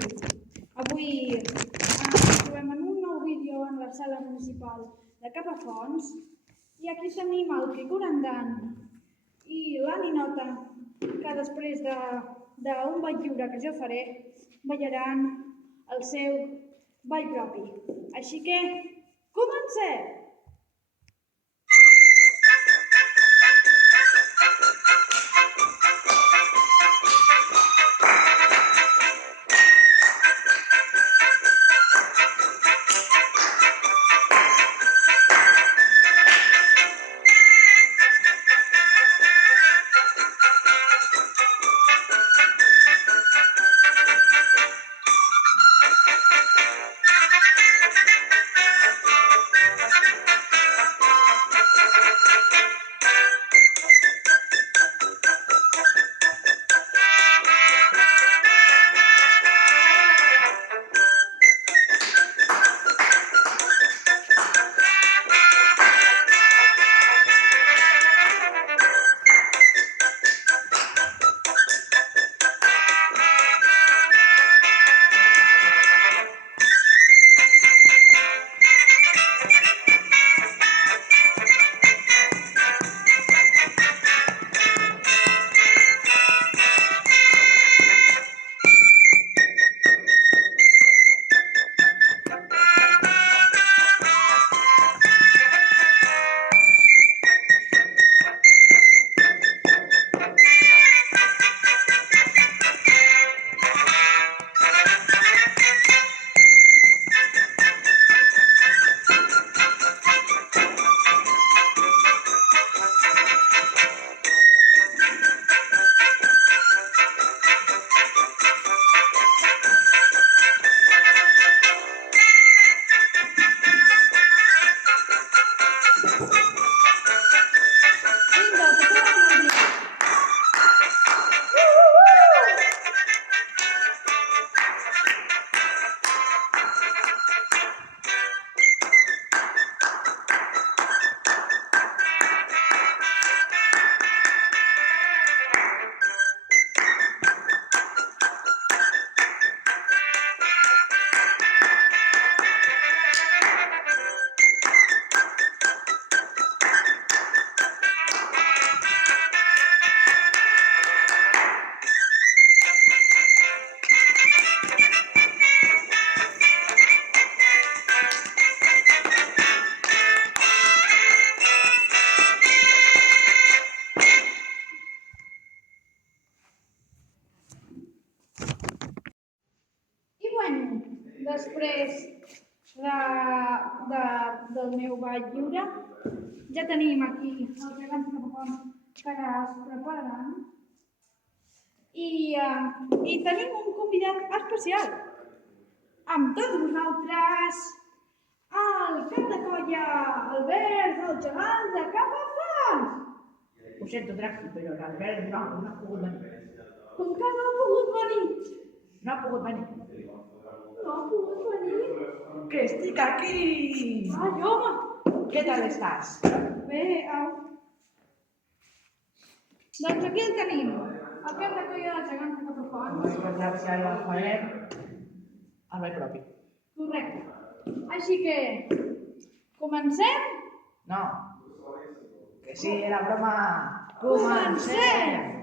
sí. Avui ens trobem en un nou vídeo en la sala municipal de Capafonts i aquí tenim el Quico Grandant i la Ninota que després d'un ball lliure que jo faré ballaran el seu ball propi. Així que comencem! Després del meu ball lliure, ja tenim aquí els gegants Capafonts que ara es prepararan i tenim un convidat especial. Amb tots vosaltres, el cap de colla, Albert, el gegant de Capafonts! Ho sento, Drac, però l'Albert no ha pogut venir. Com que no ha pogut venir? No ha pogut venir. No ha pogut venir? Que estic aquí! Ai, home! Què tal estàs? Bé, au. Doncs aquí el tenim, el cap de colla dels gegants de Capafonts. Doncs ara farem el ball propi. Correcte. Així que, comencem? No. Que sí, era broma. Comencem!